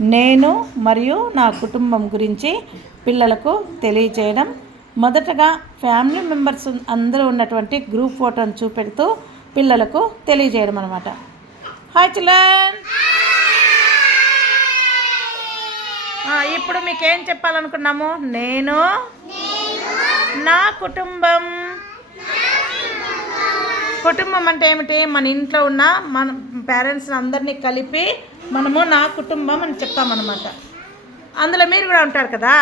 నేను మరియు నా కుటుంబం గురించి పిల్లలకు తెలియచేయడం. మొదటగా ఫ్యామిలీ మెంబర్స్ అందరూ ఉన్నటువంటి గ్రూప్ ఫోటోను చూపెడుతూ పిల్లలకు తెలియజేయడం అన్నమాట. Hi children. ఇప్పుడు మీకేం చెప్పాలనుకున్నాము? నేను, నా కుటుంబం. కుటుంబం అంటే ఏమిటి? మన ఇంట్లో ఉన్న మన పేరెంట్స్ని అందరినీ కలిపి మనము నా కుటుంబం అని చెప్తామన్నమాట. అందులో మీరు కూడా ఉంటారు కదా.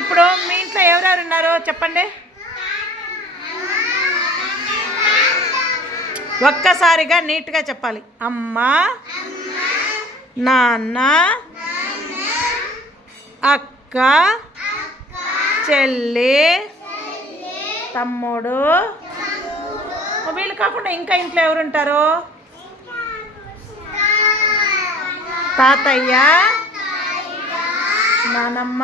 ఇప్పుడు మీ ఇంట్లో ఎవరెవరు ఉన్నారో చెప్పండి. ఒక్కసారిగా నీట్గా చెప్పాలి. అమ్మ, నాన్న, అక్క, చెల్లి, తమ్ముడు. వీళ్ళు కాకుండా ఇంకా ఇంట్లో ఎవరుంటారు? తాతయ్య, నానమ్మ.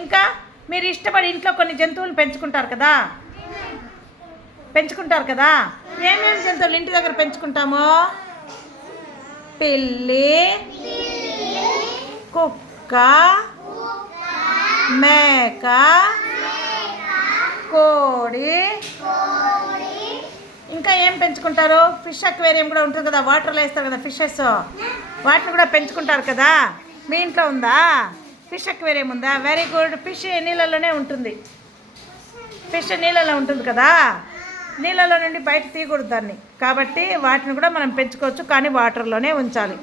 ఇంకా మీరు ఇష్టపడి ఇంట్లో కొన్ని జంతువులు పెంచుకుంటారు కదా. ఏమేమి జంతువులు ఇంటి దగ్గర పెంచుకుంటాము? పిల్లి, కుక్క, మేక, కోడి. ఇంకా ఏం పెంచుకుంటారు? ఫిష్ అక్వేరియం కూడా ఉంటుంది కదా, వాటర్లో వేస్తారు కదా ఫిషెస్, వాటిని కూడా పెంచుకుంటారు కదా. మీ ఇంట్లో ఉందా? ఫిష్ అక్వేరియం ఉందా? Very good. ఫిష్ నీళ్ళలోనే ఉంటుంది. ఫిష్ నీళ్ళలో ఉంటుంది కదా, నీళ్ళలో నుండి బయట తీయకూడదు దాన్ని. కాబట్టి వాటిని కూడా మనం పెంచుకోవచ్చు, కానీ వాటర్లోనే ఉంచాలి.